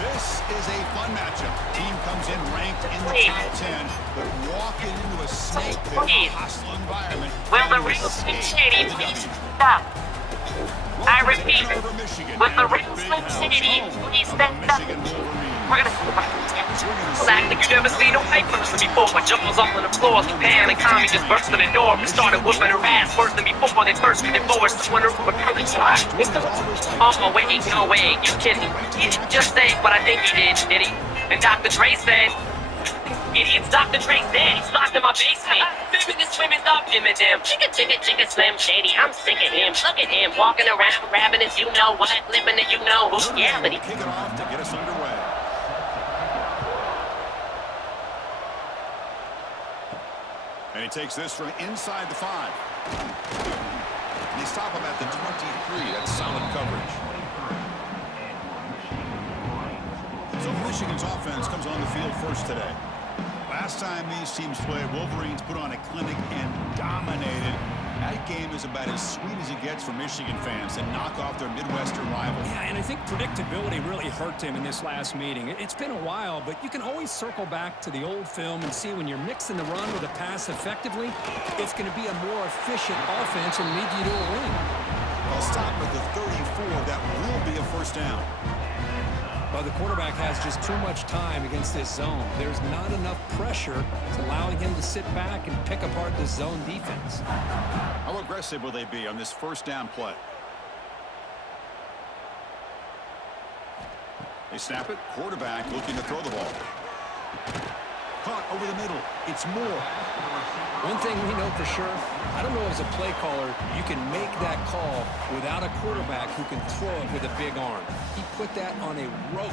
This is a fun matchup. Team comes in ranked in the top 10, but walking into a snake pit, hostile environment. Will the real Slim Shady please stop? I repeat, will the real Slim Shady please stand up? We're gonna act like you never seen no white person before. With jaws all on the floor, Pam and Tommy just burst in the door and started whooping her ass worse than before. They burst in the forward, throwing her over the side. Oh, wait, no way, you kidding? He didn't just say what I think he did he? And Dr. Dre said, idiots, Dr. Dre said he's locked in my basement. Feminist women's up him and them. Chicka, chicka, chicka, Slim Shady. I'm sick of him. Look at him walking around, grabbing his you know what, flipping it, you know who. Yeah, but he kick it off to get us underway. And he takes this from inside the 5. And they stop him at the 23. That's solid coverage. So Michigan's offense comes on the field first today. Last time these teams played, Wolverines put on a clinic and dominated. That game is about as sweet as it gets for Michigan fans to knock off their Midwestern rival. Yeah, and I think predictability really hurt him in this last meeting. It's been a while, but you can always circle back to the old film and see when you're mixing the run with a pass effectively, it's going to be a more efficient offense and lead you to a win. I'll stop at the 34. That will be a first down. Well, the quarterback has just too much time against this zone. There's not enough pressure. It's allowing him to sit back and pick apart this zone defense. How aggressive will they be on this first down play? They snap it. Quarterback looking to throw the ball. Caught over the middle. It's Moore. One thing we know for sure, I don't know as a play caller, you can make that call without a quarterback who can throw it with a big arm. He put that on a rope.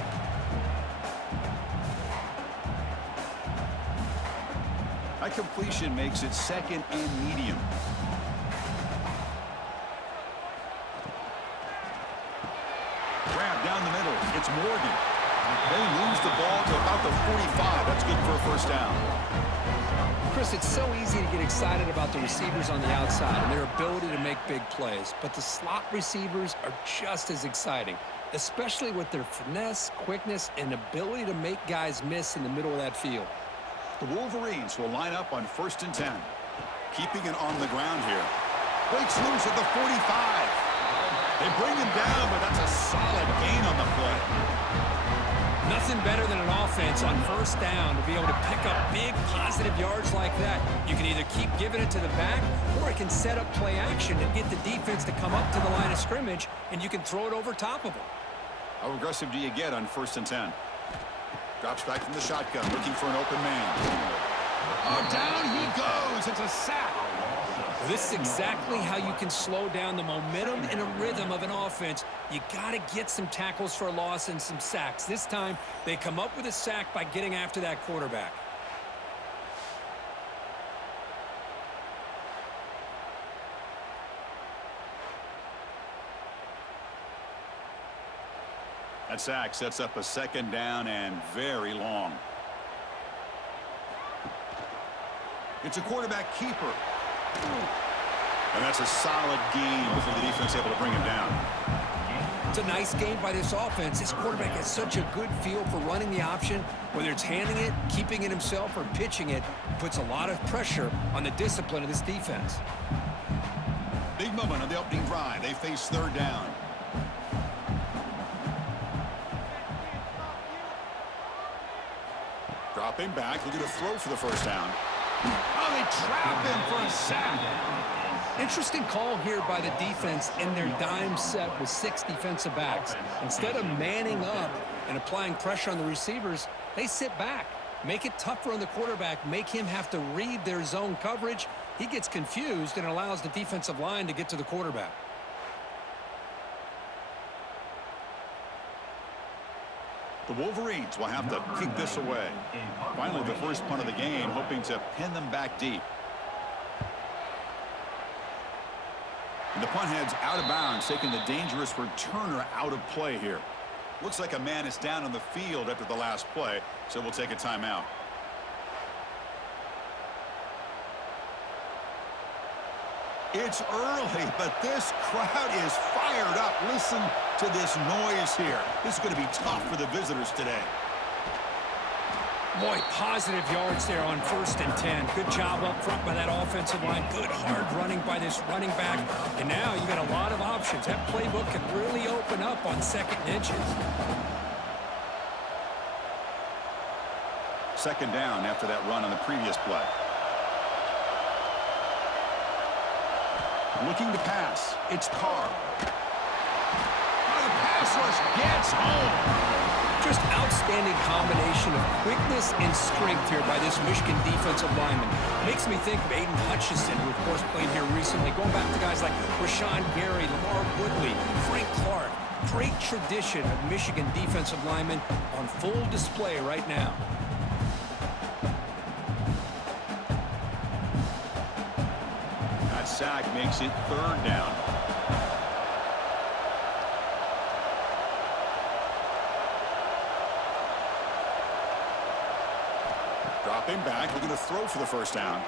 That completion makes it second and medium. Grab down the middle. It's Morgan. They lose the ball to about the 45. That's good for a first down. Chris, it's so easy to get excited about the receivers on the outside and their ability to make big plays, but the slot receivers are just as exciting, especially with their finesse, quickness, and ability to make guys miss in the middle of that field. The Wolverines will line up on 1st and 10. Keeping it on the ground here. Breaks loose at the 45. They bring him down, but that's a solid gain on the play. Nothing better than an offense on 1st down to be able to pick up big positive yards like that. You can either keep giving it to the back, or it can set up play action and get the defense to come up to the line of scrimmage, and you can throw it over top of them. How aggressive do you get on 1st and 10? Drops back from the shotgun, looking for an open man. Oh, down he goes. It's a sack. This is exactly how you can slow down the momentum and a rhythm of an offense. You got to get some tackles for a loss and some sacks. This time, they come up with a sack by getting after that quarterback. That sack sets up a 2nd down and very long. It's a quarterback keeper. And that's a solid game for the defense able to bring him down. It's a nice game by this offense. This quarterback has such a good feel for running the option. Whether it's handing it, keeping it himself, or pitching it, puts a lot of pressure on the discipline of this defense. Big moment on the opening drive. They face 3rd down. Dropping back, looking to throw for the 1st down. Oh, they trap him for a sack. Interesting call here by the defense in their dime set with 6 defensive backs. Instead of manning up and applying pressure on the receivers, they sit back, make it tougher on the quarterback, make him have to read their zone coverage. He gets confused and allows the defensive line to get to the quarterback. The Wolverines will have to kick this away. Finally, the first punt of the game, hoping to pin them back deep. And the punt heads out of bounds, taking the dangerous returner out of play here. Looks like a man is down on the field after the last play, so we'll take a timeout. It's early, but this crowd is fired up. Listen to this noise here. This is going to be tough for the visitors today. Boy, positive yards there on 1st and 10. Good job up front by that offensive line. Good hard running by this running back. And now you got a lot of options. That playbook can really open up on 2nd and inches. 2nd down after that run on the previous play. Looking to pass. It's Carr. Oh, the pass rush gets home. Just outstanding combination of quickness and strength here by this Michigan defensive lineman. Makes me think of Aiden Hutchinson, who of course played here recently. Going back to guys like Rashawn Gary, Lamar Woodley, Frank Clark. Great tradition of Michigan defensive linemen on full display right now. That sack makes it 3rd down. Dropping back, looking to throw for the 1st down.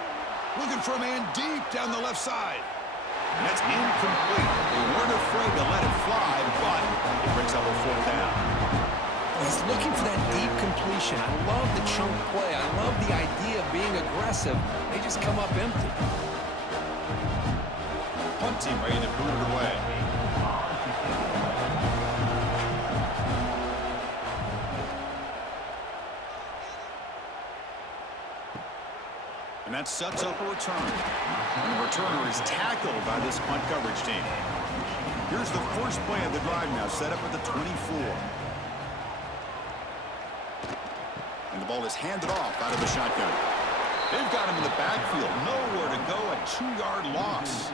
Looking for a man deep down the left side. And that's incomplete. They weren't afraid to let it fly, but it brings up a 4th down. He's looking for that deep completion. I love the chunk play. I love the idea of being aggressive. They just come up empty. Punt team ready to boot it away. And that sets up a return. And the returner is tackled by this punt coverage team. Here's the first play of the drive now, set up at the 24. And the ball is handed off out of the shotgun. They've got him in the backfield. Nowhere to go, a 2-yard loss.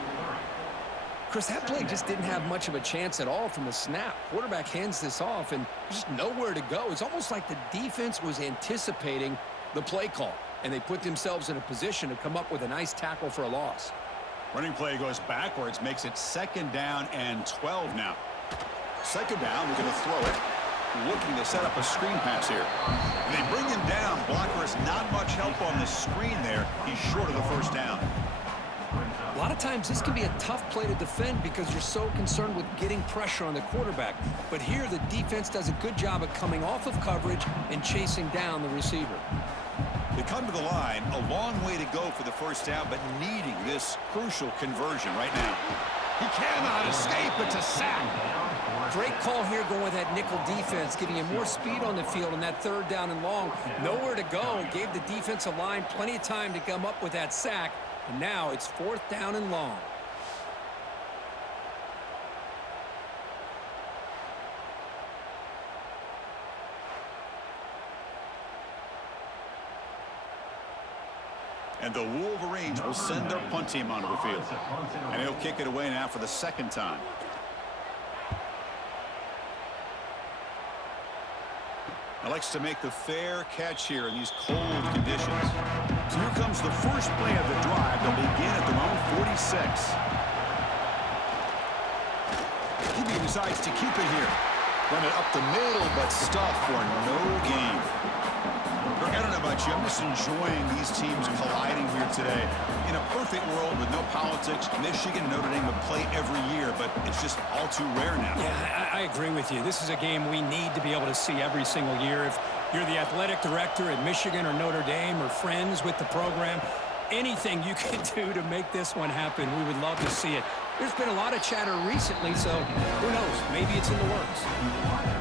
Chris, that play just didn't have much of a chance at all from the snap. Quarterback hands this off, and there's just nowhere to go. It's almost like the defense was anticipating the play call, and they put themselves in a position to come up with a nice tackle for a loss. Running play goes backwards, makes it 2nd down and 12 now. 2nd down, we're going to throw it. Looking to set up a screen pass here. And they bring him down. Blocker has not much help on the screen there. He's short of the 1st down. A lot of times this can be a tough play to defend because you're so concerned with getting pressure on the quarterback. But here the defense does a good job of coming off of coverage and chasing down the receiver. They come to the line, a long way to go for the 1st down, but needing this crucial conversion right now. He cannot escape. It's a sack. Great call here going with that nickel defense, giving him more speed on the field on that 3rd down and long. Nowhere to go. Gave the defensive line plenty of time to come up with that sack. And now it's 4th down and long. And the Wolverines will send their punt team onto the field. And he'll kick it away now for the 2nd time. He likes to make the fair catch here in these cold conditions. So here comes the first play of the drive. They'll begin at their own 46. He decides to keep it here. Run it up the middle, but stuff for no gain. I don't know about you, I'm just enjoying these teams colliding here today. In a perfect world with no politics, Michigan and Notre Dame would play every year, but it's just all too rare now. Yeah, I agree with you. This is a game we need to be able to see every single year. If you're the athletic director at Michigan or Notre Dame or friends with the program, anything you can do to make this one happen, we would love to see it. There's been a lot of chatter recently, so who knows? Maybe it's in the works.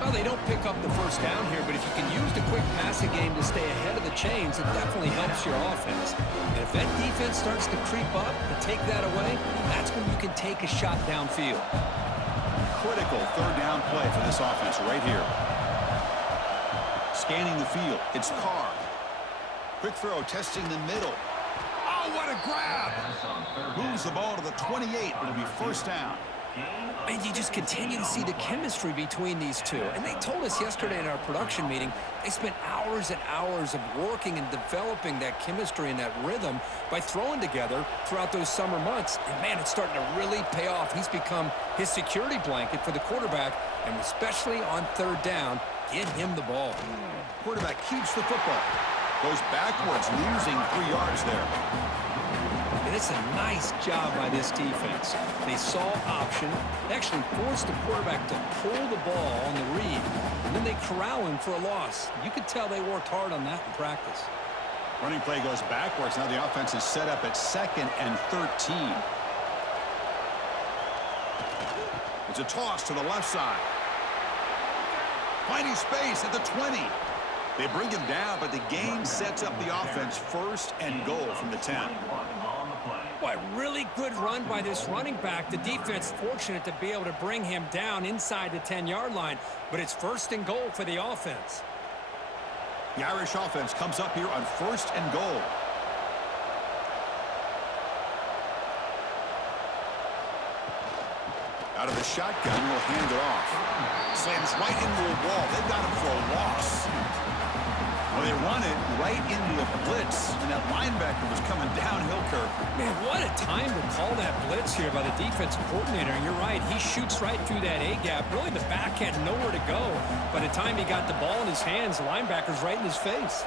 Well, they don't pick up the 1st down here, but if you can use the quick passing game to stay ahead of the chains, it definitely helps your offense. And if that defense starts to creep up and take that away, that's when you can take a shot downfield. Critical 3rd down play for this offense right here. Scanning the field, it's Carr. Quick throw, testing the middle. Oh, what a grab! Moves the ball to the 28, but it'll be 1st down. And you just continue to see the chemistry between these two. And they told us yesterday in our production meeting, they spent hours and hours of working and developing that chemistry and that rhythm by throwing together throughout those summer months. And man, it's starting to really pay off. He's become his security blanket for the quarterback, and especially on 3rd down, get him the ball. Quarterback keeps the football. Goes backwards, losing 3 yards there. And it's a nice job by this defense. They saw option. They actually forced the quarterback to pull the ball on the read, and then they corral him for a loss. You could tell they worked hard on that in practice. Running play goes backwards. Now the offense is set up at 2nd and 13. It's a toss to the left side. Finding space at the 20. They bring him down, but the game sets up the offense 1st and goal from the 10. Boy, really good run by this running back. The defense fortunate to be able to bring him down inside the 10-yard line, but it's 1st and goal for the offense. The Irish offense comes up here on 1st and goal. Out of the shotgun, will hand it off. Slams right into a wall. They've got him for a loss. Well, they run it right into a blitz, and that linebacker was coming downhill, Kirk. Man, what a time to call that blitz here by the defensive coordinator. And you're right, he shoots right through that A-gap. Really, the back had nowhere to go. By the time he got the ball in his hands, the linebacker's right in his face.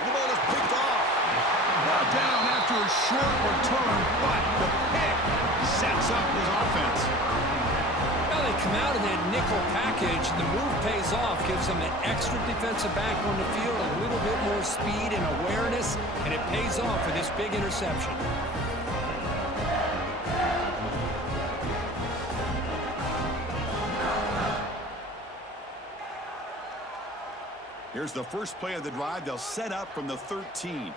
The ball is picked off. Brought down after a short return, but the pick sets up his offense. Well, they come out in that nickel package. The move pays off, gives them an extra defensive back on the field, a little bit more speed and awareness, and it pays off for this big interception. Here's the first play of the drive. They'll set up from the 13.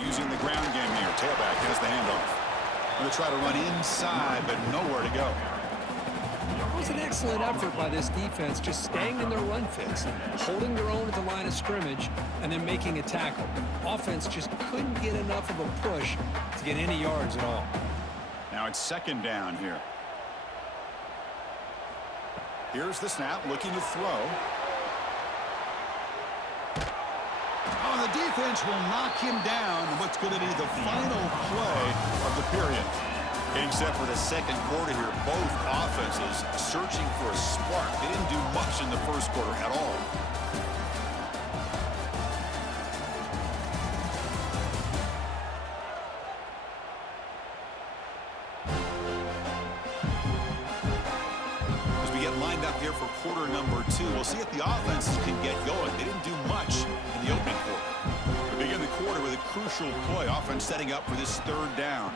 Using the ground game here. Tailback has the handoff. Going to try to run inside, but nowhere to go. It was an excellent effort by this defense, just staying in their run fix, holding their own at the line of scrimmage, and then making a tackle. Offense just couldn't get enough of a push to get any yards at all. Now it's 2nd down here. Here's the snap, looking to throw. Oh, the defense will knock him down in what's going to be the final play of the period. Getting set for the 2nd quarter here. Both offenses searching for a spark. They didn't do much in the 1st quarter at all. As we get lined up here for quarter number 2, we'll see if the offenses can get going. They didn't do much in the opening quarter. We begin the quarter with a crucial play. Offense setting up for this 3rd down.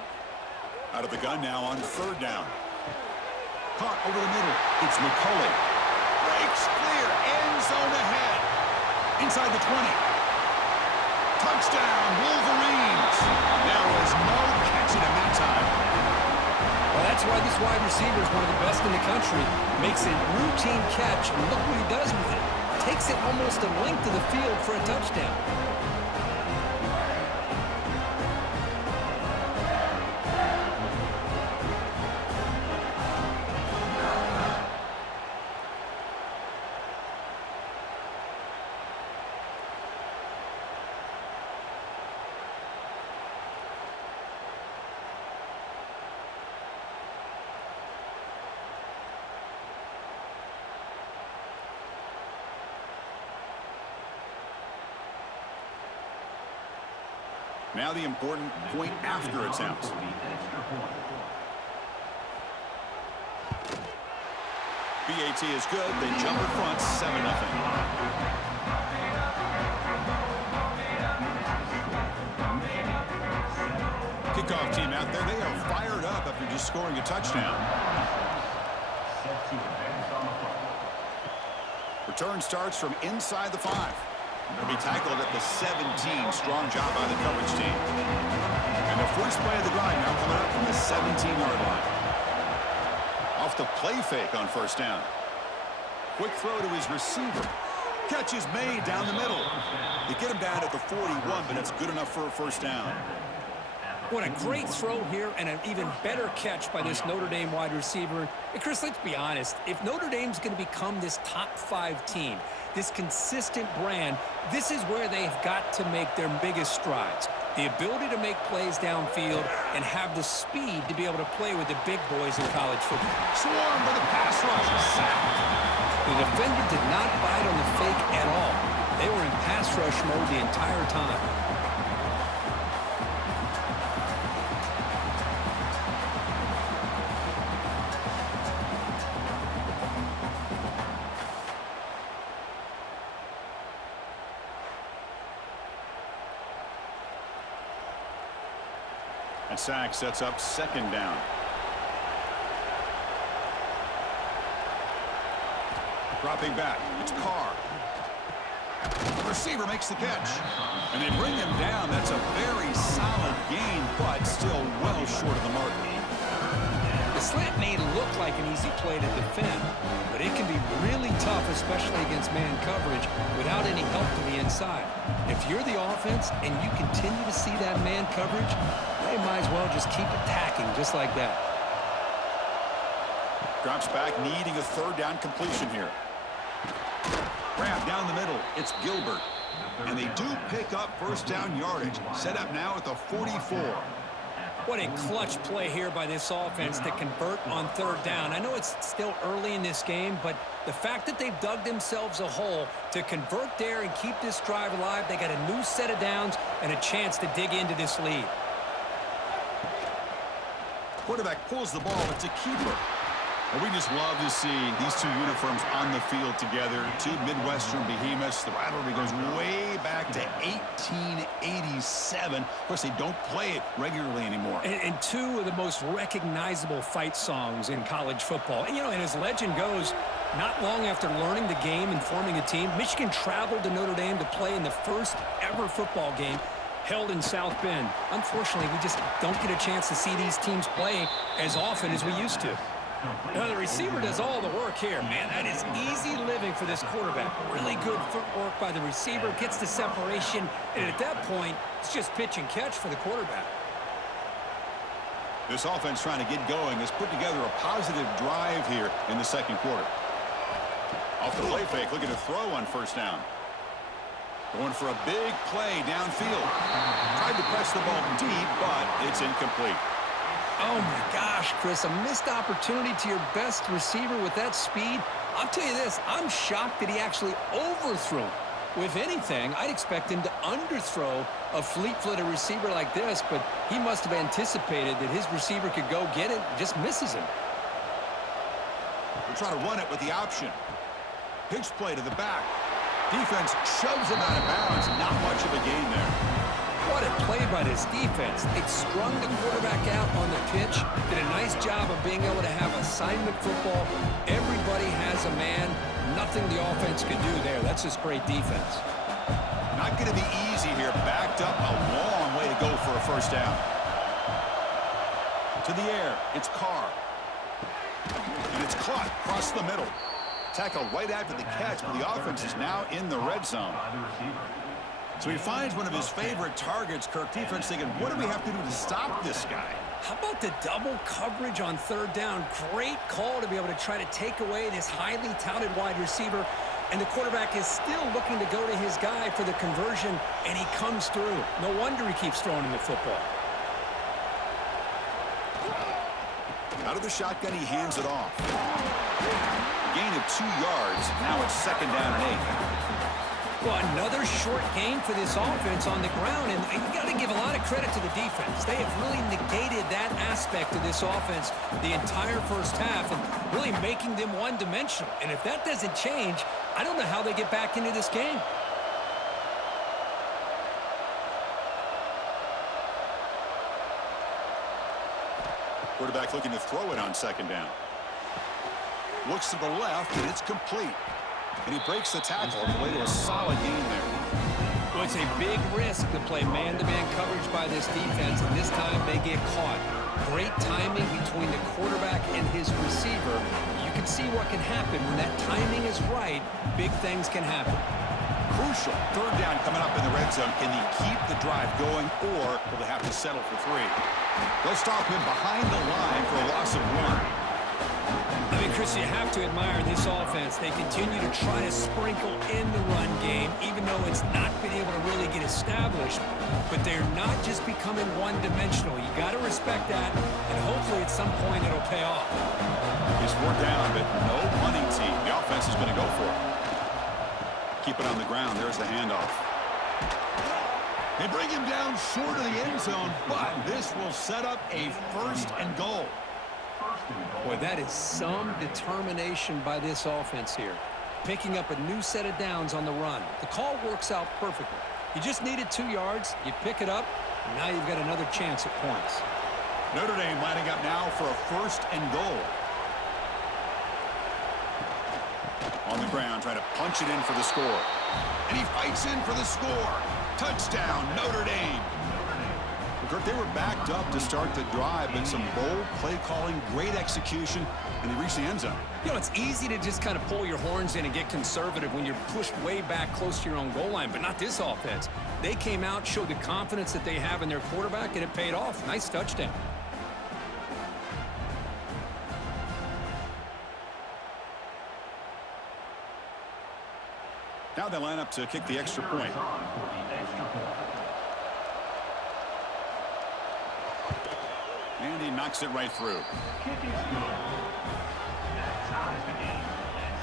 Out of the gun now on 3rd down. Caught over the middle. It's McCulley. Breaks clear. End zone ahead. Inside the 20. Touchdown, Wolverines. There was no catching him that time. Well, that's why this wide receiver is one of the best in the country. Makes a routine catch, and look what he does with it. Takes it almost a length of the field for a touchdown. Now the important point after attempt. BAT is good. They jump in front 7-0. Kickoff team out there. They are fired up after just scoring a touchdown. Return starts from inside the 5. He'll be tackled at the 17. Strong job by the coverage team. And the first play of the drive now coming up from the 17-yard line. Off the play fake on 1st down. Quick throw to his receiver. Catch is made down the middle. They get him down at the 41, but it's good enough for a 1st down. What a great throw here and an even better catch by this Notre Dame wide receiver. And Chris, let's be honest. If Notre Dame's going to become this top 5 team, this consistent brand, this is where they've got to make their biggest strides. The ability to make plays downfield and have the speed to be able to play with the big boys in college football. Swarm with a pass rush. Sacked. The defender did not bite on the fake at all. They were in pass rush mode the entire time. And sack sets up second down. Dropping back, it's Carr. The receiver makes the catch. And they bring him down. That's a very solid gain, but still well short of the mark. The slant may look like an easy play to defend, but it can be really tough, especially against man coverage, without any help to the inside. If you're the offense and you continue to see that man coverage, they might as well just keep attacking just like that. Drops back, needing a third down completion here. Grab down the middle. It's Gilbert. And they do pick up first down yardage. Set up now at the 44. What a clutch play here by this offense to convert on third down. I know it's still early in this game, but the fact that they've dug themselves a hole to convert there and keep this drive alive, they got a new set of downs and a chance to dig into this lead. Quarterback pulls the ball. It's a keeper. And we just love to see these two uniforms on the field together. Two Midwestern behemoths. The rivalry goes way back to 1887. Of course, they don't play it regularly anymore. And two of the most recognizable fight songs in college football. And, and as legend goes, not long after learning the game and forming a team, Michigan traveled to Notre Dame to play in the first ever football game held in South Bend. Unfortunately, we just don't get a chance to see these teams play as often as we used to. Now, the receiver does all the work here, man. That is easy living for this quarterback. Really good footwork by the receiver, gets the separation, and at that point, it's just pitch and catch for the quarterback. This offense trying to get going has put together a positive drive here in the second quarter. Off the play fake, looking to throw on first down. Going for a big play downfield. Tried to press the ball deep, but it's incomplete. Oh, my gosh, Chris, a missed opportunity to your best receiver with that speed. I'll tell you this, I'm shocked that he actually overthrew. With anything, I'd expect him to underthrow a fleet-footed receiver like this, but he must have anticipated that his receiver could go get it and just misses him. We'll try to run it with the option. Pitch play to the back. Defense shoves him out of bounds. Not much of a gain there. What a play by this defense. They strung the quarterback out on the pitch, did a nice job of being able to have assignment football. Everybody has a man. Nothing the offense could do there. That's just great defense. Not going to be easy here. Backed up a long way to go for a first down. To the air, it's Carr. And it's caught across the middle. Tackle right after the catch, but the offense is now in the red zone. So he finds one of his favorite targets. Kirk defense thinking, what do we have to do to stop this guy? How about the double coverage on third down? Great call to be able to try to take away this highly touted wide receiver. And the quarterback is still looking to go to his guy for the conversion, and he comes through. No wonder he keeps throwing him the football. Out of the shotgun, he hands it off. Gain of 2 yards. Now it's second down and 8. Well, another short gain for this offense on the ground, and you got to give a lot of credit to the defense. They have really negated that aspect of this offense the entire first half and really making them one-dimensional. And if that doesn't change, I don't know how they get back into this game. Quarterback looking to throw it on second down. Looks to the left, and it's complete. And he breaks the tackle on the way to a solid gain there. Well, it's a big risk to play man-to-man coverage by this defense, and this time they get caught. Great timing between the quarterback and his receiver. You can see what can happen. When that timing is right, big things can happen. Crucial. Third down coming up in the red zone. Can he keep the drive going, or will they have to settle for 3? They'll stop him behind the line for a loss of 1. I mean, Chris, you have to admire this offense. They continue to try to sprinkle in the run game, even though it's not been able to really get established. But they're not just becoming one-dimensional. You got to respect that, and hopefully at some point it'll pay off. He's 4 down, but no punting team. The offense is going to go for it. Keep it on the ground. There's the handoff. They bring him down short of the end zone, but this will set up a 1st and goal. Boy, that is some determination by this offense here. Picking up a new set of downs on the run. The call works out perfectly. You just needed 2 yards, you pick it up, and now you've got another chance at points. Notre Dame lining up now for a 1st and goal. On the ground, trying to punch it in for the score. And he fights in for the score. Touchdown, Notre Dame. Kirk, they were backed up to start the drive, but some bold play calling, great execution, and they reached the end zone. You know, it's easy to just kind of pull your horns in and get conservative when you're pushed way back close to your own goal line, but not this offense. They came out, showed the confidence that they have in their quarterback, and it paid off. Nice touchdown. Now they line up to kick the extra point. And he knocks it right through. Kick is good. That ties the game at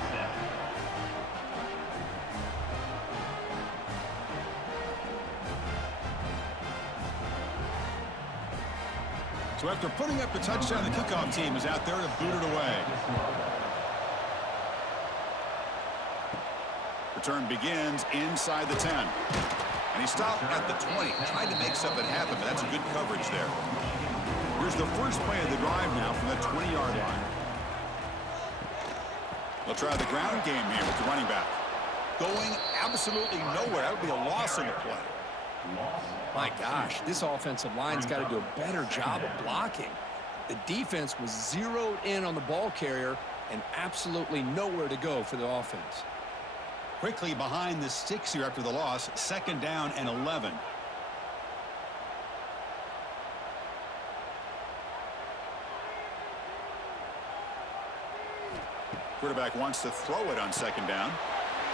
7. So after putting up a touchdown, the kickoff team is out there to boot it away. Return begins inside the 10. And he stopped at the 20, tried to make something happen, but that's a good coverage there. Here's the first play of the drive now from the 20-yard line. They'll try the ground game here with the running back. Going absolutely nowhere. That would be a loss on the play. My gosh, this offensive line's got to do a better job of blocking. The defense was zeroed in on the ball carrier and absolutely nowhere to go for the offense. Quickly behind the sticks here after the loss. 2nd down and 11. Quarterback wants to throw it on 2nd down.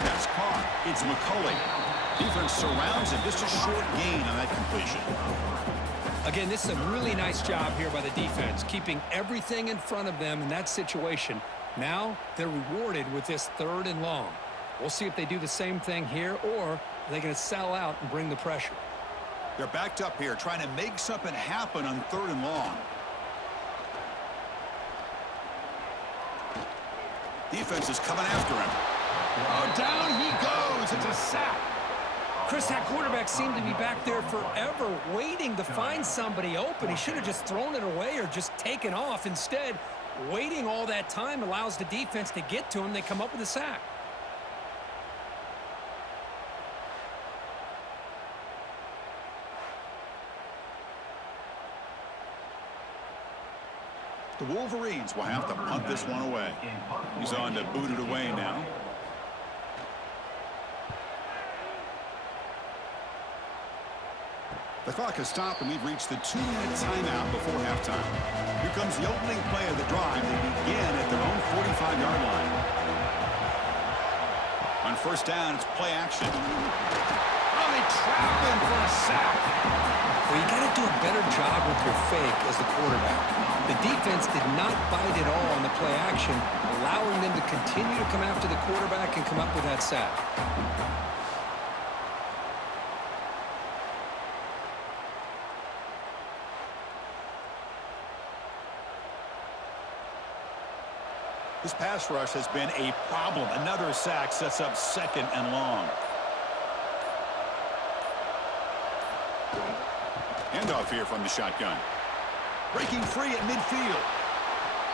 That's caught. It's McCulley. Defense surrounds him. Just a short gain on that completion. Again, this is a really nice job here by the defense, keeping everything in front of them in that situation. Now they're rewarded with this 3rd and long. We'll see if they do the same thing here, or are they going to sell out and bring the pressure? They're backed up here, trying to make something happen on 3rd and long. Defense is coming after him. Oh, down he goes. It's a sack. Chris, that quarterback seemed to be back there forever waiting to find somebody open. He should have just thrown it away or just taken off. Instead, waiting all that time allows the defense to get to him. They come up with a sack. The Wolverines will have to punt this one away. He's on to boot it away now. The clock has stopped, and we've reached the 2-minute timeout before halftime. Here comes the opening play of the drive. They begin at their own 45-yard line. On 1st down, it's play action. Oh, they trap him for a sack. Well, you got to do a better job with your fake as the quarterback. The defense did not bite at all on the play action, allowing them to continue to come after the quarterback and come up with that sack. This pass rush has been a problem. Another sack sets up 2nd and long. Handoff here from the shotgun. Breaking free at midfield.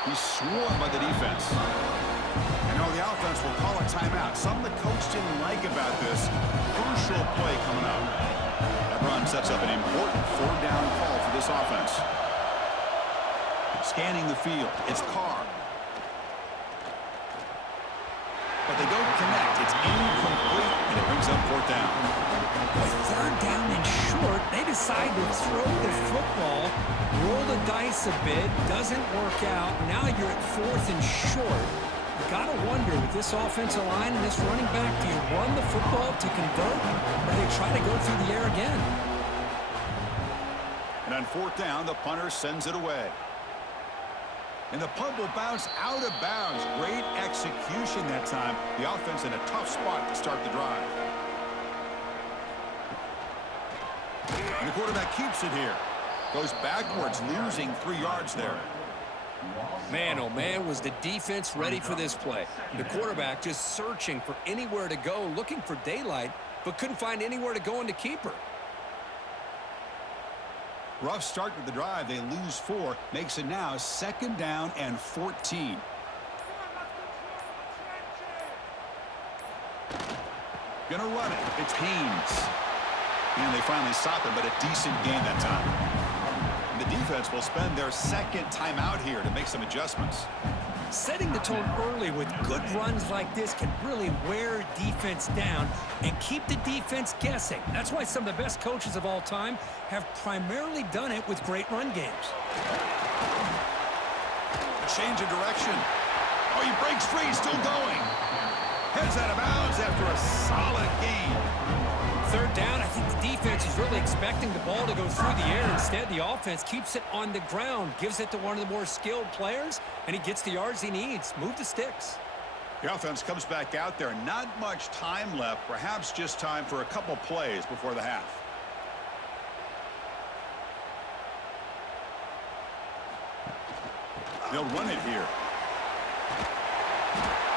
He's swarmed by the defense. And now the offense will call a timeout. Something the coach didn't like about this. Crucial play coming up. That run sets up an important 4th down call for this offense. Scanning the field. It's Carr. But they don't connect. It's incomplete, and it brings up 4th down. With 3rd down and short, they decide to throw the football, roll the dice, twice a bit, doesn't work out. Now you're at 4th and short. You got to wonder, with this offensive line and this running back, do you run the football to convert, or do they try to go through the air again? And on 4th down, the punter sends it away. And the punt will bounce out of bounds. Great execution that time. The offense in a tough spot to start the drive. And the quarterback keeps it here. Goes backwards, losing 3 yards there. Man, oh man, was the defense ready for this play. The quarterback just searching for anywhere to go, looking for daylight, but couldn't find anywhere to go in the keeper. Rough start to the drive. They lose 4. Makes it now 2nd down and 14. Gonna run it. It's Haynes. And they finally stop it, but a decent gain that time. And the defense will spend their 2nd timeout here to make some adjustments. Setting the tone early with good runs like this can really wear defense down and keep the defense guessing. That's why some of the best coaches of all time have primarily done it with great run games. Change of direction. Oh, he breaks free, still going. Heads out of bounds after a solid gain. 3rd down, I think the defense is really expecting the ball to go through the air. Instead, the offense keeps it on the ground, gives it to one of the more skilled players, and he gets the yards he needs. Move the sticks. The offense comes back out there. Not much time left. Perhaps just time for a couple plays before the half. They'll run it here.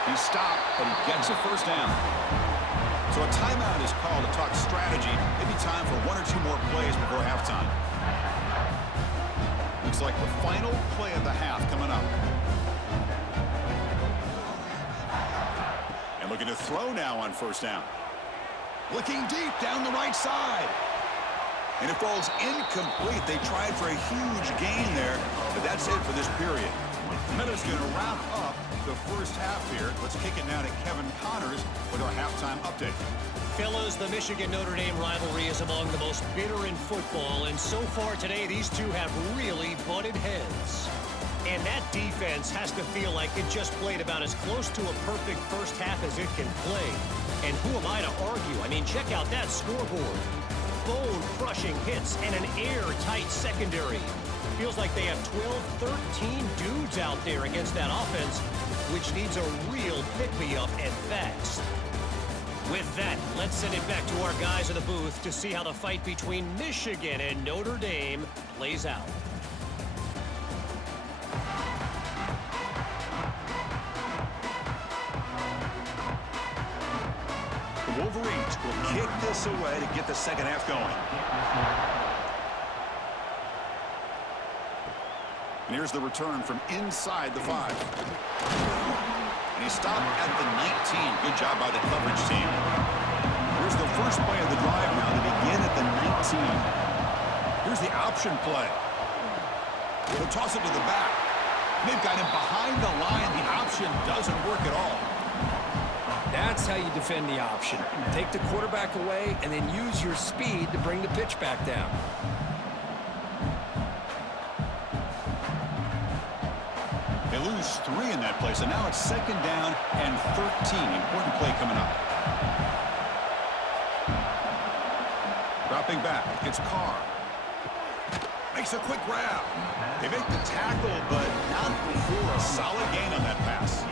He stopped, but he gets a 1st down. So a timeout is called to talk strategy. Maybe time for 1 or 2 more plays before halftime. Looks like the final play of the half coming up. And looking to throw now on 1st down. Looking deep down the right side. And it falls incomplete. They tried for a huge gain there, but that's it for this period. Notre's going to wrap up the 1st half here. Let's kick it now to Kevin Connors with our halftime update. Fellas, the Michigan-Notre Dame rivalry is among the most bitter in football, and so far today, these two have really butted heads. And that defense has to feel like it just played about as close to a perfect 1st half as it can play. And who am I to argue? I mean, check out that scoreboard. Bone-crushing hits and an airtight secondary. Feels like they have 12, 13 dudes out there against that offense, which needs a real pick-me-up and fast. With that, let's send it back to our guys in the booth to see how the fight between Michigan and Notre Dame plays out. The Wolverines will kick this away to get the 2nd half going. And here's the return from inside the 5. And he stopped at the 19. Good job by the coverage team. Here's the first play of the drive now to begin at the 19. Here's the option play. They'll toss it to the back. They've got him behind the line. The option doesn't work at all. That's how you defend the option. Take the quarterback away and then use your speed to bring the pitch back down. They lose 3 in that play, so now it's 2nd down and 13. Important play coming up. Dropping back, it's Carr. Makes a quick grab. They make the tackle, but not before a solid gain on that pass.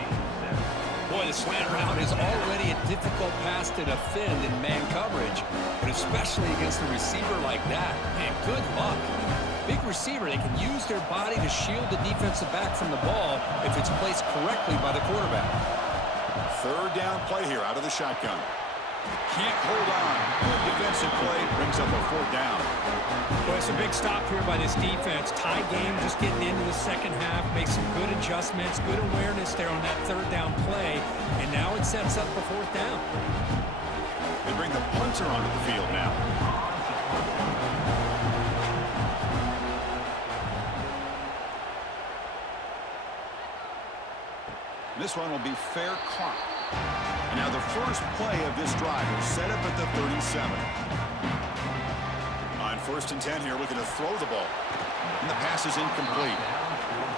Boy, the slant route is already a difficult pass to defend in man coverage, but especially against a receiver like that. Man, good luck. Big receiver, they can use their body to shield the defensive back from the ball if it's placed correctly by the quarterback. 3rd down play here out of the shotgun. Can't hold on. Good defensive play brings up a 4th down. Well, it's a big stop here by this defense. Tie game, just getting into the 2nd half, makes some good adjustments, good awareness there on that 3rd down play, and now it sets up the 4th down. They bring the punter onto the field now. This one will be fair caught. And now the first play of this drive is set up at the 37. On 1st and 10 here, looking to throw the ball. And the pass pass is incomplete.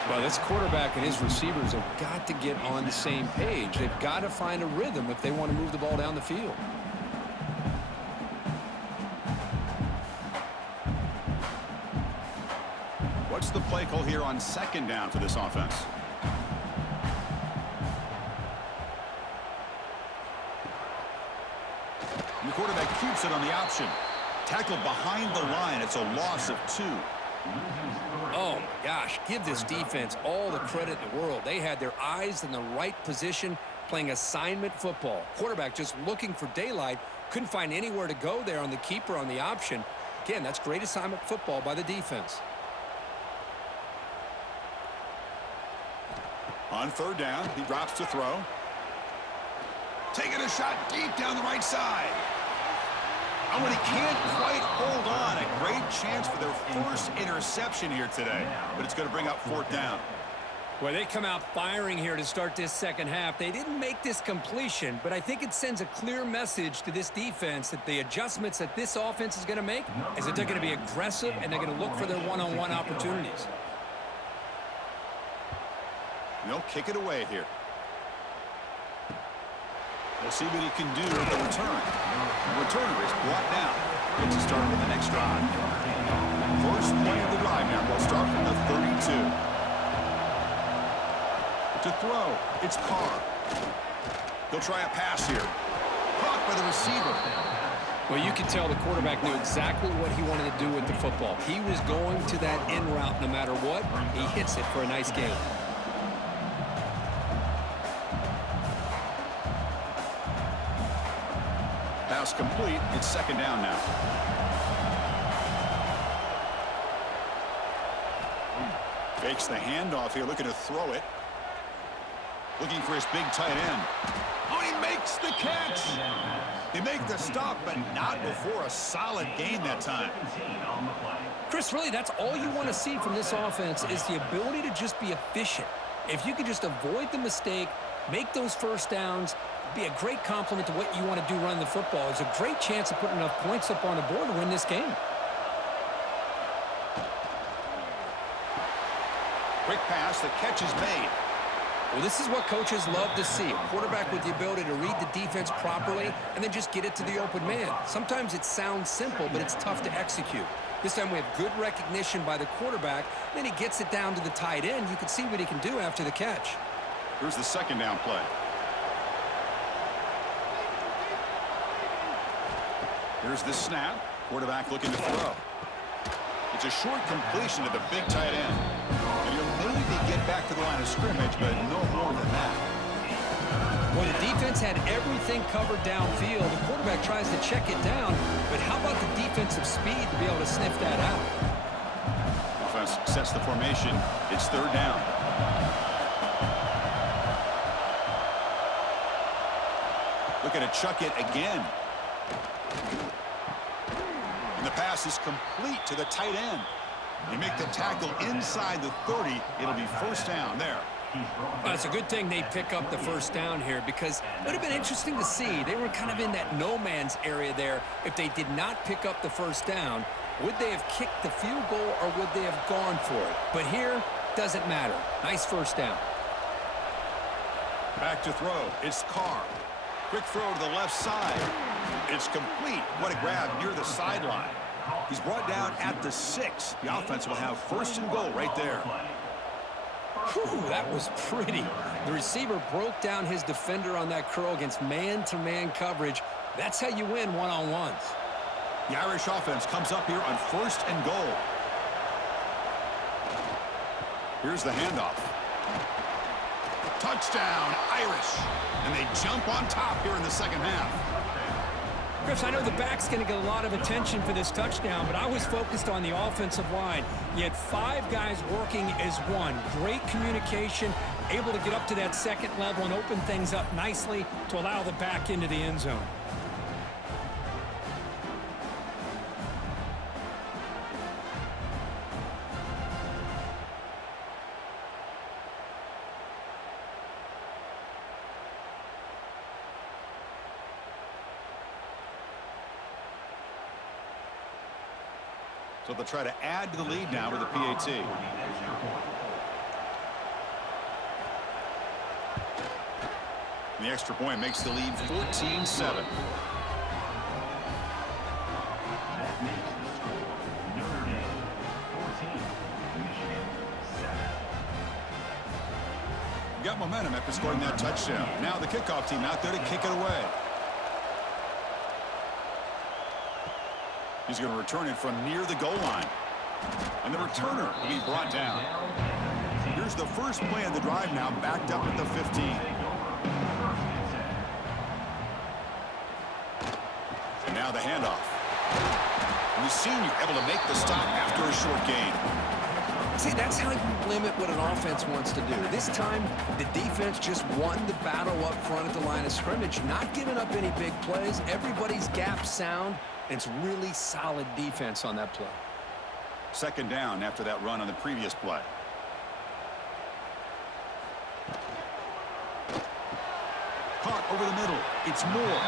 Well, this quarterback and his receivers have got to get on the same page. They've got to find a rhythm if they want to move the ball down the field. What's the play call here on second down for this offense? And the quarterback keeps it on the option. Tackled behind the line. It's a loss of 2. Oh, my gosh. Give this defense all the credit in the world. They had their eyes in the right position playing assignment football. Quarterback just looking for daylight. Couldn't find anywhere to go there on the keeper on the option. Again, that's great assignment football by the defense. On third down, he drops to throw. Taking a shot deep down the right side. And when he can't quite hold on, a great chance for their first interception here today. But it's going to bring up fourth down. Well, they come out firing here to start this second half. They didn't make this completion, but I think it sends a clear message to this defense that the adjustments that this offense is going to make is that they're going to be aggressive and they're going to look for their one-on-one opportunities. They'll kick it away here. We'll see what he can do with the return. The returner is brought down. Gets to start with the next drive. First play of the drive now. We'll start from the 32. To throw, it's Carr. They'll try a pass here. Caught by the receiver. Well, you can tell the quarterback knew exactly what he wanted to do with the football. He was going to that in route no matter what. He hits it for a nice gain. Pass complete. It's second down now. Fakes the handoff here, looking to throw it. Looking for his big tight end. Oh, he makes the catch. They make the stop, but not before a solid gain that time. Chris, really, that's all you want to see from this offense is the ability to just be efficient. If you can just avoid the mistake, make those first downs, be a great compliment to what you want to do running the football. It's a great chance of putting enough points up on the board to win this game. Quick pass, the catch is made. Well, this is what coaches love to see. A quarterback with the ability to read the defense properly and then just get it to the open man. Sometimes it sounds simple, but it's tough to execute. This time we have good recognition by the quarterback. Then he gets it down to the tight end. You can see what he can do after the catch. Here's the second down play. Here's the snap. Quarterback looking to throw. It's a short completion to the big tight end. And he'll maybe get back to the line of scrimmage, but no more than that. Well, the defense had everything covered downfield. The quarterback tries to check it down, but how about the defensive speed to be able to sniff that out? Offense sets the formation. It's third down. Looking to chuck it again. And the pass is complete to the tight end. They make the tackle inside the 30. It'll be first down there. Well, it's a good thing they pick up the first down here because it would have been interesting to see. They were kind of in that no man's area there. If they did not pick up the first down, would they have kicked the field goal or would they have gone for it? But here, doesn't matter. Nice first down. Back to throw. It's Carr. Quick throw to the left side. It's complete. What a grab near the sideline. He's brought down at the 6. The offense will have first and goal right there. Whew, that was pretty. The receiver broke down his defender on that curl against man-to-man coverage. That's how you win one-on-ones. The Irish offense comes up here on first and goal. Here's the handoff. Touchdown, Irish. And they jump on top here in the second half. Chris, I know the back's going to get a lot of attention for this touchdown, but I was focused on the offensive line. You had 5 guys working as one. Great communication, able to get up to that second level and open things up nicely to allow the back into the end zone. So they'll try to add to the lead now with a PAT. The extra point makes the lead 14-7. Got momentum after scoring that touchdown. Now the kickoff team out there to kick it away. He's going to return it from near the goal line. And the returner will be brought down. Here's the first play of the drive now, backed up at the 15. And now the handoff. And the senior able to make the stop after a short gain. See, that's how you limit what an offense wants to do. This time, the defense just won the battle up front at the line of scrimmage, not giving up any big plays. Everybody's gap sound, and it's really solid defense on that play. Second down after that run on the previous play. Caught over the middle. It's Moore.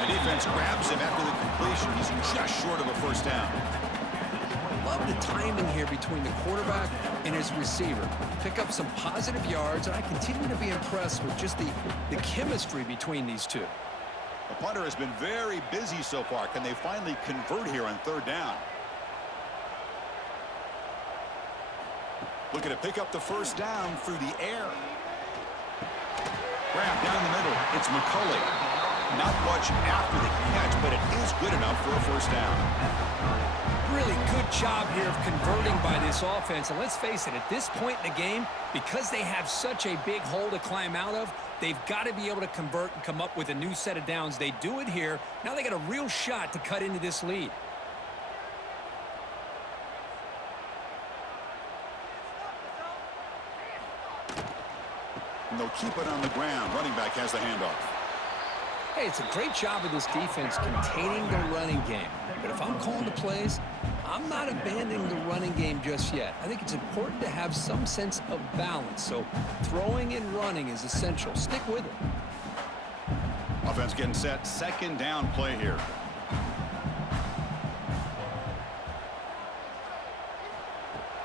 The defense grabs him after the completion. He's just short of a first down. Love the timing here between the quarterback and his receiver. Pick up some positive yards, and I continue to be impressed with just the chemistry between these two. The punter has been very busy so far. Can they finally convert here on third down? Looking to pick up the first down through the air. Grab down the middle. It's McCulley. Not much after the catch, but it is good enough for a first down. Really good job here of converting by this offense. And let's face it, at this point in the game, because they have such a big hole to climb out of, they've got to be able to convert and come up with a new set of downs. They do it here. Now they got a real shot to cut into this lead. And they'll keep it on the ground. Running back has the handoff. Hey, it's a great job of this defense containing the running game. But if I'm calling the plays, I'm not abandoning the running game just yet. I think it's important to have some sense of balance. So throwing and running is essential. Stick with it. Offense getting set. Second down play here.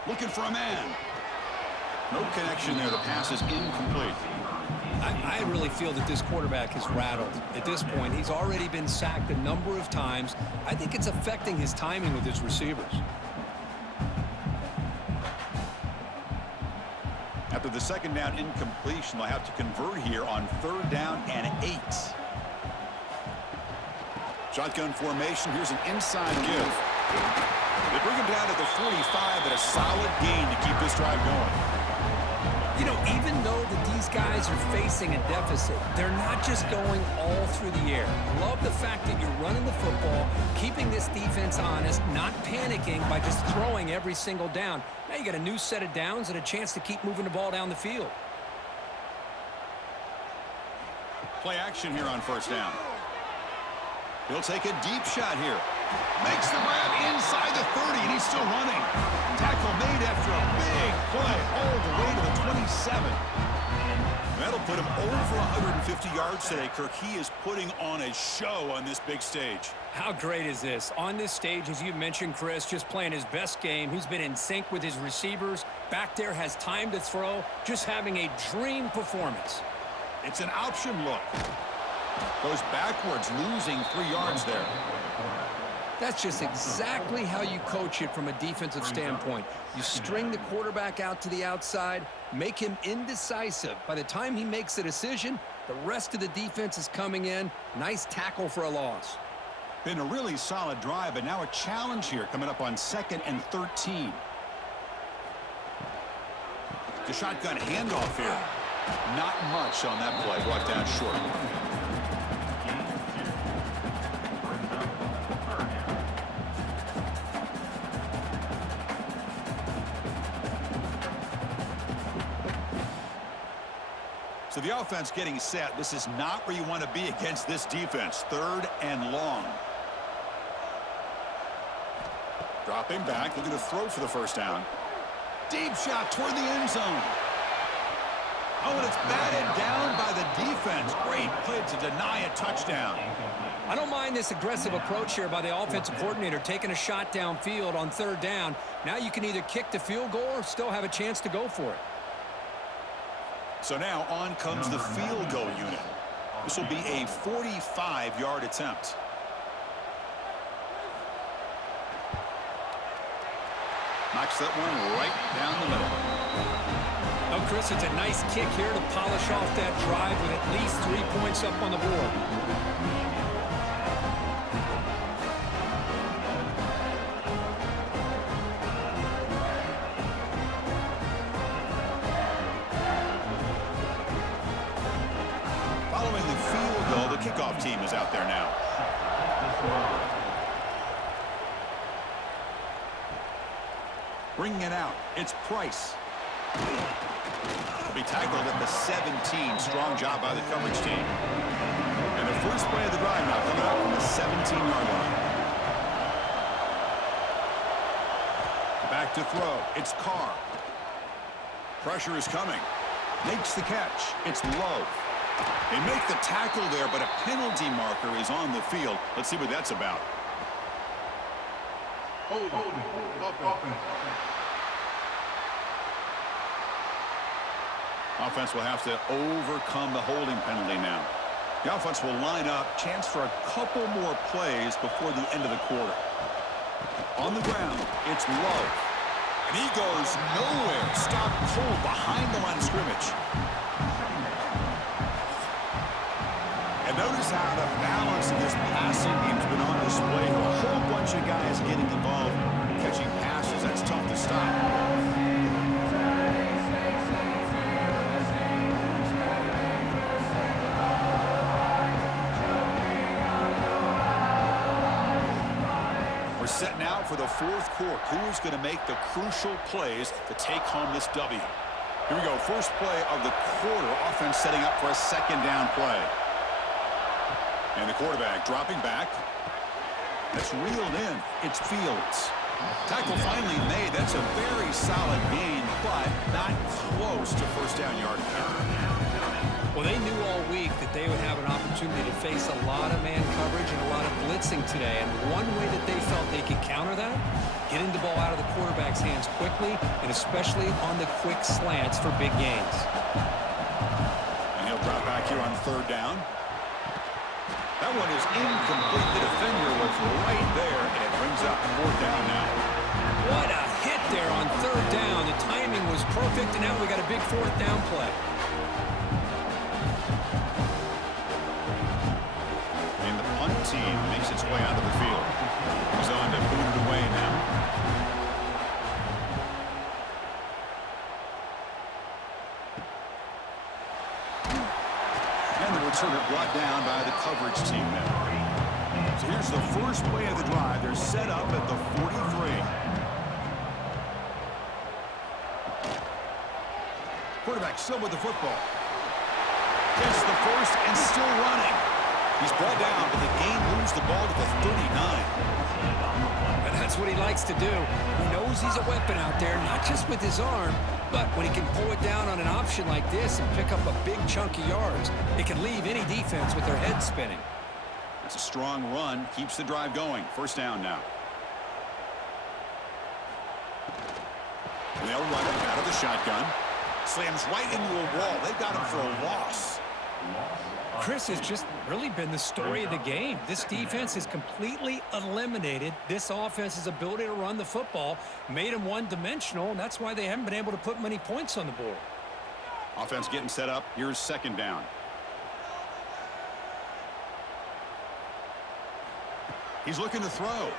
Looking for a man. No connection there. The pass is incomplete. I really feel that this quarterback is rattled. At this point, he's already been sacked a number of times. I think it's affecting his timing with his receivers. After the second down incompletion, they'll have to convert here on third down and 8. Shotgun formation. Here's an inside give. They bring him down to the 45, but a solid gain to keep this drive going. You know, even though that these guys are facing a deficit, they're not just going all through the air. I love the fact that you're running the football, keeping this defense honest, not panicking by just throwing every single down. Now you got a new set of downs and a chance to keep moving the ball down the field. Play action here on first down. He'll take a deep shot here. Makes the grab inside the 30, and he's still running. Tackle made after a big play all the way to the 27. That'll put him over 150 yards today, Kirk. He is putting on a show on this big stage. How great is this? On this stage, as you mentioned, Chris, just playing his best game. He's been in sync with his receivers. Back there, has time to throw. Just having a dream performance. It's an option look. Goes backwards, losing 3 yards there. That's just exactly how you coach it from a defensive standpoint. You string the quarterback out to the outside, make him indecisive. By the time he makes a decision, the rest of the defense is coming in. Nice tackle for a loss. Been a really solid drive, but now a challenge here coming up on 2nd and 13. The shotgun handoff here. Not much on that play. Brought down short. So the offense getting set. This is not where you want to be against this defense. 3rd and long. Dropping back, looking to throw for the first down. Deep shot toward the end zone. Oh, and it's batted down by the defense. Great play to deny a touchdown. I don't mind this aggressive approach here by the offensive coordinator, taking a shot downfield on third down. Now you can either kick the field goal or still have a chance to go for it. So now on comes the field goal unit. This will be a 45-yard attempt. Knocks that one right down the middle. Oh, Chris, it's a nice kick here to polish off that drive with at least 3 points up on the board. Following the field goal, the kickoff team is out there now. Bringing it out, it's Price. He'll be tackled at the 17. Strong job by the coverage team. And the first play of the drive now coming out from the 17-yard line. Back to throw. It's Carr. Pressure is coming. Makes the catch. It's Love. They make the tackle there, but a penalty marker is on the field. Let's see what that's about. Offense will have to overcome the holding penalty now. The offense will line up. Chance for a couple more plays before the end of the quarter. On the ground, it's Love. And he goes nowhere. Stopped cold behind the line of scrimmage. And notice how the balance of this passing game has been on display. A whole bunch of guys getting involved, catching passes. That's tough to stop. We're setting out for the fourth quarter. Who's going to make the crucial plays to take home this W? Here we go. First play of the quarter. Offense setting up for a second down play. And the quarterback dropping back. That's reeled in. It's Fields. Tackle finally made. That's a very solid gain, but not close to first down yardage. Well, they knew all week that they would have an opportunity to face a lot of man coverage and a lot of blitzing today. And one way that they felt they could counter that, getting the ball out of the quarterback's hands quickly, and especially on the quick slants for big gains. And he'll drop back here on third down. That one is incomplete. The defender was right there, and it brings up fourth down now. What a hit there on third down. The timing was perfect, and now we got a big fourth down play. And the punt team makes its way out of the field. He's on to boot it away now. And the returner brought down by the coverage team now. So here's the first play of the drive. They're set up at the 43. Quarterback still with the football. Gets the first and still running. He's brought down, but the game moves the ball to the 39. And that's what he likes to do. He knows he's a weapon out there, not just with his arm, but when he can pull it down on an option like this and pick up a big chunk of yards, it can leave any defense with their head spinning. It's a strong run. Keeps the drive going. First down now. And they'll run it out of the shotgun. Slams right into a wall. They got him for a loss. Chris has just really been the story of the game. This defense has completely eliminated this offense's ability to run the football, made them one-dimensional, and that's why they haven't been able to put many points on the board. Offense getting set up. Here's second down. He's looking to throw.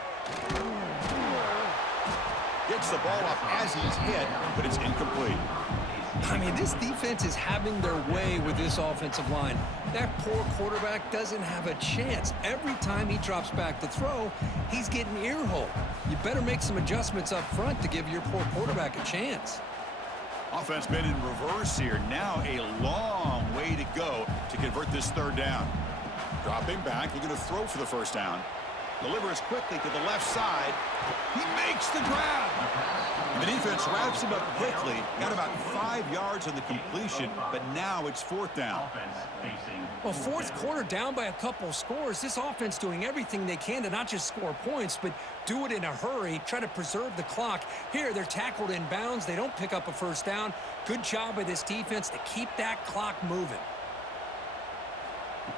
Gets the ball off as he's hit, but it's incomplete. I mean, this defense is having their way with this offensive line. That poor quarterback doesn't have a chance. Every time he drops back to throw, he's getting ear-holed. You better make some adjustments up front to give your poor quarterback a chance. Offense been in reverse here. Now a long way to go to convert this third down. Dropping back, looking to throw for the first down. Delivers quickly to the left side. He makes the grab. And the defense wraps him up quickly. Got about 5 yards on the completion, but now it's fourth down. Well, fourth quarter down by a couple of scores. This offense doing everything they can to not just score points, but do it in a hurry, try to preserve the clock. Here, they're tackled in bounds. They don't pick up a first down. Good job by this defense to keep that clock moving.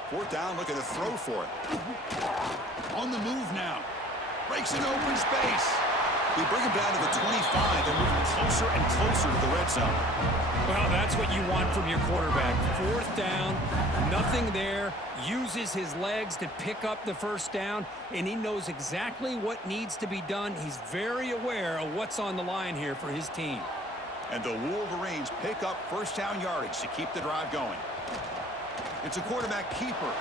Fourth down, looking to throw for it. On the move now. Breaks an open space. We bring him down to the 25. They're moving closer and closer to the red zone. Well, that's what you want from your quarterback. Fourth down, nothing there. Uses his legs to pick up the first down, and he knows exactly what needs to be done. He's very aware of what's on the line here for his team. And the Wolverines pick up first down yardage to keep the drive going. It's a quarterback keeper.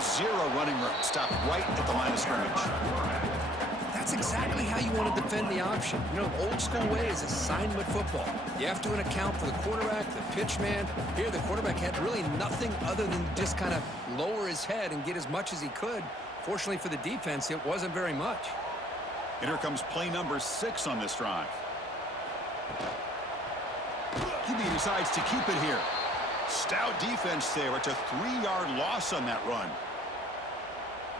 0 running room. Stopped right at the line of scrimmage. That's exactly how you want to defend the option. You know, old school way is assignment football. You have to account for the quarterback, the pitch man. Here, the quarterback had really nothing other than just kind of lower his head and get as much as he could. Fortunately for the defense, it wasn't very much. And here comes play number 6 on this drive. QB decides to keep it here. Stout defense there. It's a 3-yard loss on that run.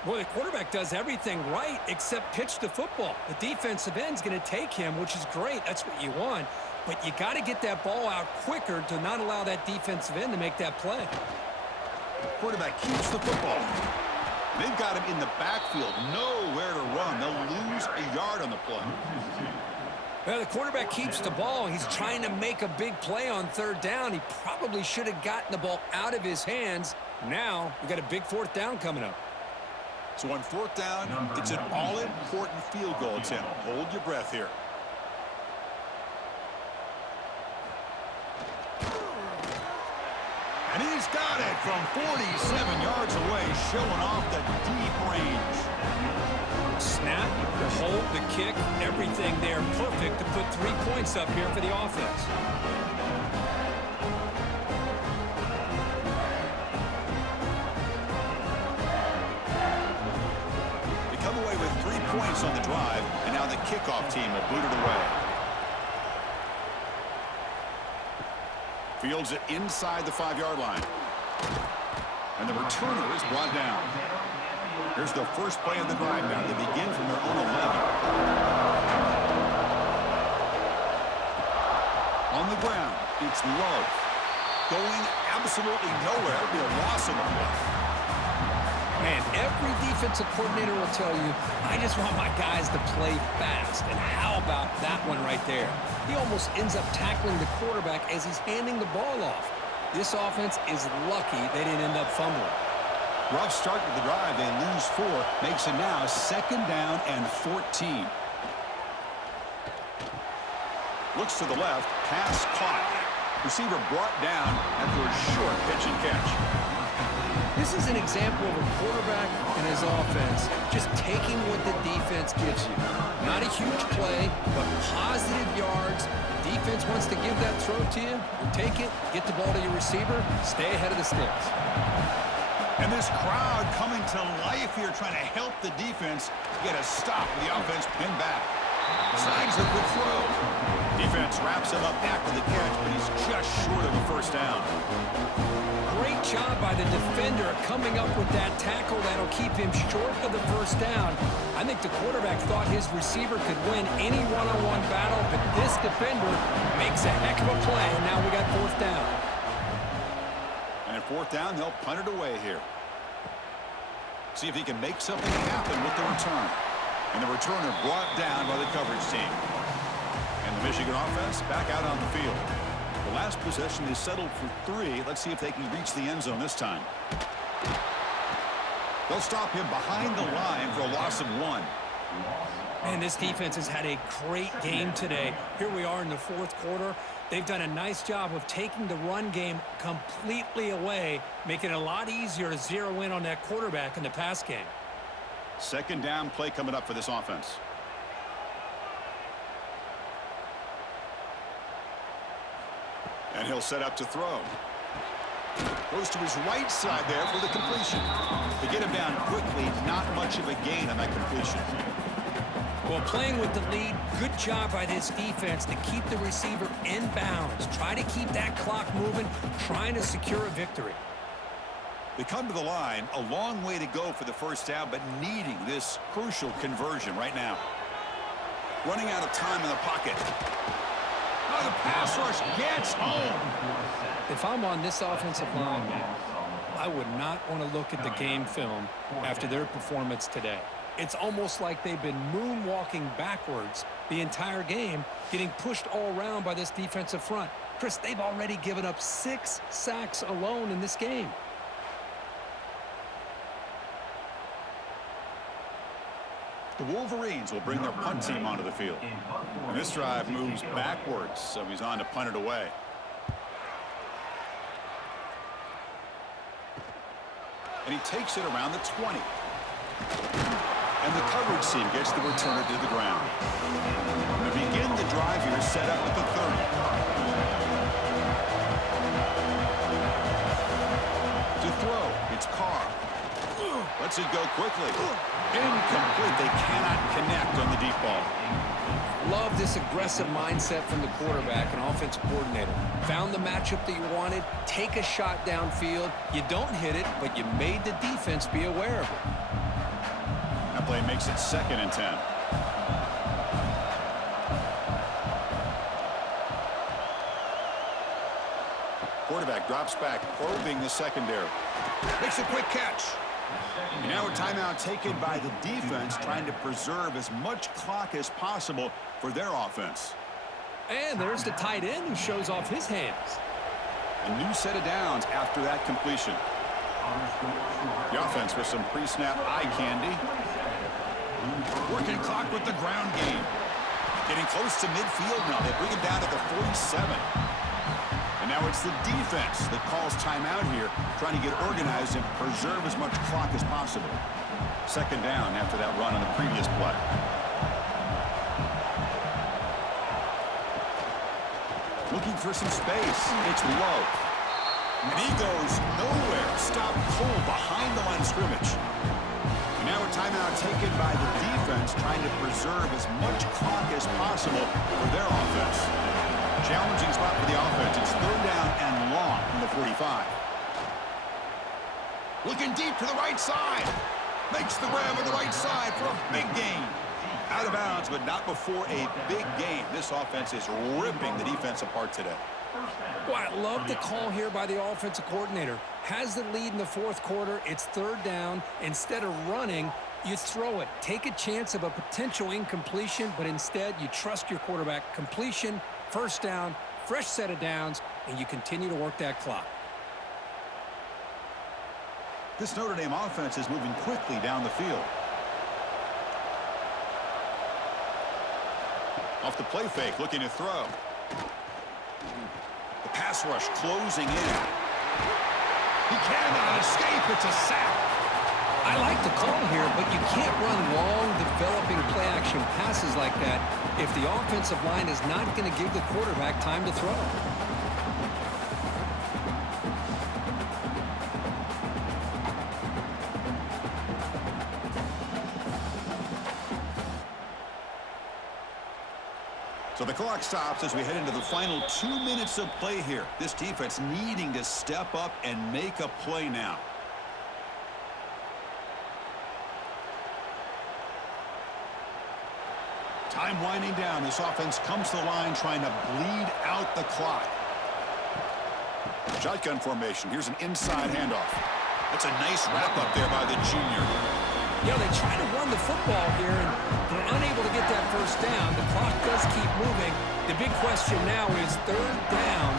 Well, the quarterback does everything right except pitch the football. The defensive end's going to take him, which is great. That's what you want. But you got to get that ball out quicker to not allow that defensive end to make that play. Quarterback keeps the football. They've got him in the backfield. Nowhere to run. They'll lose a yard on the play. Well, the quarterback keeps the ball. He's trying to make a big play on third down. He probably should have gotten the ball out of his hands. Now, we got a big fourth down coming up. So on fourth down, it's an all-important field goal attempt. Hold your breath here. And he's got it from 47 yards away, showing off the deep range. Snap, the hold, the kick, everything there perfect to put 3 points up here for the offense. They come away with 3 points on the drive, and now the kickoff team will boot it away. Fields it inside the 5-yard line. And the returner is brought down. Here's the first play of the drive now. They begin from their own 11. On the ground, it's Love. Going absolutely nowhere. It'll be a loss of the play. Man, every defensive coordinator will tell you, I just want my guys to play fast. And how about that one right there? He almost ends up tackling the quarterback as he's handing the ball off. This offense is lucky they didn't end up fumbling. Rough start to the drive. They lose 4. Makes it now 2nd down and 14. Looks to the left. Pass caught. Receiver brought down after a short pitch and catch. This is an example of a quarterback and his offense just taking what the defense gives you. Not a huge play, but positive yards. The defense wants to give that throw to you. You take it, get the ball to your receiver, stay ahead of the sticks. And this crowd coming to life here, trying to help the defense get a stop. The offense pinned back. Signs a good throw. Defense wraps him up after the catch, but he's just short of a first down. Great job by the defender coming up with that tackle that'll keep him short of the first down. I think the quarterback thought his receiver could win any one-on-one battle, but this defender makes a heck of a play, and now we got fourth down. And at fourth down, they'll punt it away here. See if he can make something happen with the return. And the returner brought down by the coverage team. And the Michigan offense back out on the field. The last possession is settled for 3. Let's see if they can reach the end zone this time. They'll stop him behind the line for a loss of 1. Man, this defense has had a great game today. Here we are in the fourth quarter. They've done a nice job of taking the run game completely away, making it a lot easier to zero in on that quarterback in the pass game. 2nd down play coming up for this offense. And he'll set up to throw. Goes to his right side there for the completion. To get him down quickly, not much of a gain on that completion. Well, playing with the lead, good job by this defense to keep the receiver in bounds. Try to keep that clock moving, trying to secure a victory. They come to the line, a long way to go for the first down, but needing this crucial conversion right now. Running out of time in the pocket. Oh, the pass rush gets home. If I'm on this offensive line, I would not want to look at the game film after their performance today. It's almost like they've been moonwalking backwards the entire game, getting pushed all around by this defensive front. Chris, they've already given up 6 sacks alone in this game. The Wolverines will bring their punt team onto the field. And this drive moves backwards, so he's on to punt it away. And he takes it around the 20. And the coverage team gets the returner to the ground. And to begin the drive here, set up at the 30. To throw, it's Carr. Lets it go quickly. Incomplete. They cannot connect on the deep ball. Love this aggressive mindset from the quarterback and offensive coordinator. Found the matchup that you wanted, take a shot downfield. You don't hit it, but you made the defense be aware of it. That play makes it 2nd and 10. Quarterback drops back, probing the secondary. Makes a quick catch. And now a timeout taken by the defense, trying to preserve as much clock as possible for their offense. And there's the tight end who shows off his hands. A new set of downs after that completion. The offense with some pre-snap eye candy. Working clock with the ground game. Getting close to midfield now. They bring it down to the 47. And now it's the defense that calls timeout here, trying to get organized and preserve as much clock as possible. 2nd down after that run on the previous play. Looking for some space. It's low. And he goes nowhere. Stop cold behind the line of scrimmage. And now a timeout taken by the defense, trying to preserve as much clock as possible for their offense. Challenging spot for the offense. It's 3rd down and long from the 45. Looking deep to the right side. Makes the grab on the right side for a big gain. Out of bounds, but not before a big gain. This offense is ripping the defense apart today. Boy, I love the call here by the offensive coordinator. Has the lead in the 4th quarter. It's 3rd down. Instead of running, you throw it. Take a chance of a potential incompletion, but instead you trust your quarterback. Completion, 1st down, fresh set of downs, and you continue to work that clock. This Notre Dame offense is moving quickly down the field. Off the play fake, looking to throw. The pass rush closing in. He cannot escape. It's a sack. I like the call here, but you can't run long, developing play-action passes like that if the offensive line is not going to give the quarterback time to throw. So the clock stops as we head into the final 2 minutes of play here. This defense needing to step up and make a play now. Time winding down. This offense comes to the line trying to bleed out the clock. Shotgun formation. Here's an inside handoff. That's a nice wrap up there by the junior. You know, they try to run the football here, and they're unable to get that 1st down. The clock does keep moving. The big question now is 3rd down.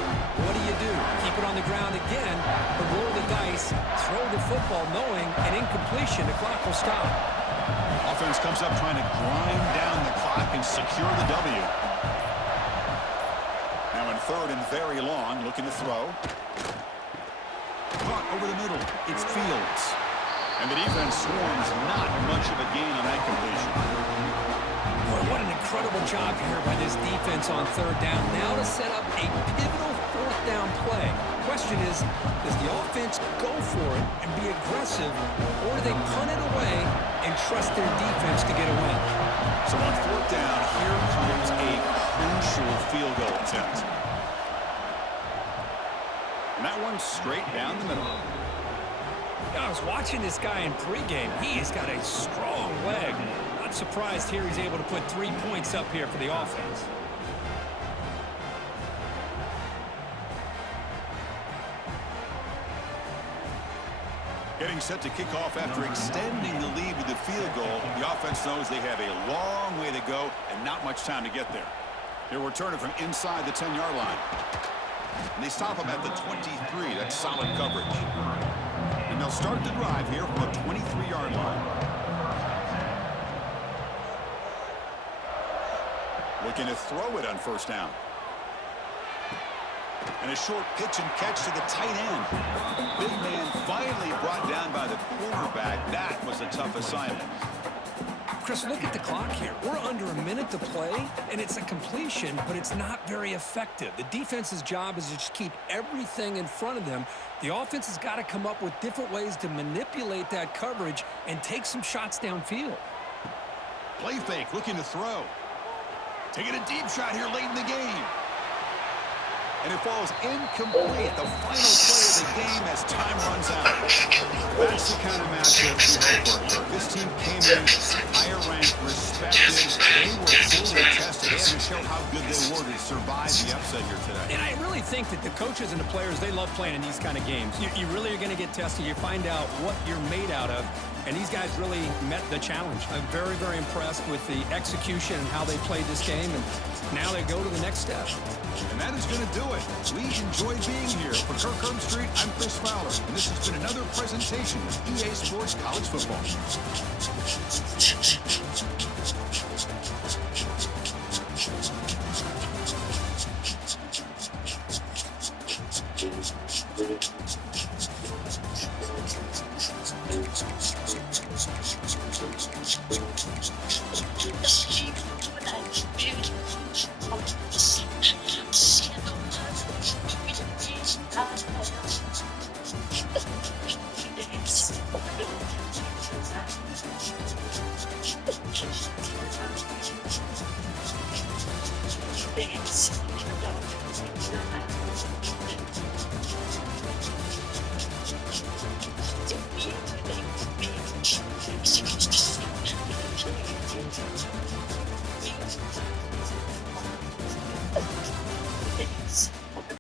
What do you do? Keep it on the ground again, or roll the dice, throw the football, knowing an incompletion, the clock will stop. Offense comes up trying to grind down the clock and secure the W. Now in 3rd and very long, looking to throw. Caught over the middle. It's Fields. And the defense swarms not much of a gain on that completion. Boy, what an incredible job here by this defense on 3rd down. Now to set up a pivotal 4th down play. question is, does the offense go for it and be aggressive, or do they punt it away and trust their defense to get a win? So on fourth down, here comes a crucial field goal attempt. And that one's straight down the middle. I was watching this guy in pregame. He's got a strong leg. Not surprised here he's able to put 3 points up here for the offense. Getting set to kick off after extending the lead with the field goal. The offense knows they have a long way to go and not much time to get there. They're returning from inside the 10-yard line. And they stop him at the 23. That's solid coverage. And they'll start the drive here from the 23-yard line. Looking to throw it on first down. And a short pitch and catch to the tight end. Big man finally brought down by the quarterback. That was a tough assignment. Chris, look at the clock here. We're under a minute to play, and it's a completion, but it's not very effective. The defense's job is to just keep everything in front of them. The offense has got to come up with different ways to manipulate that coverage and take some shots downfield. Play fake, looking to throw. Taking a deep shot here late in the game. And it falls incomplete. The final play of the game as time runs out. That's the kind of matchup we hope for. This team came in higher ranked, respected. They were fully tested. They had to show how good they were to survive the upset here today. And I really think that the coaches and the players, they love playing in these kind of games. You really are going to get tested. You find out what you're made out of. And these guys really met the challenge. I'm very, very impressed with the execution and how they played this game. And now they go to the next step. And that is going to do it. We enjoyed being here. For Kirk Street, I'm Chris Fowler. And this has been another presentation of EA Sports College Football.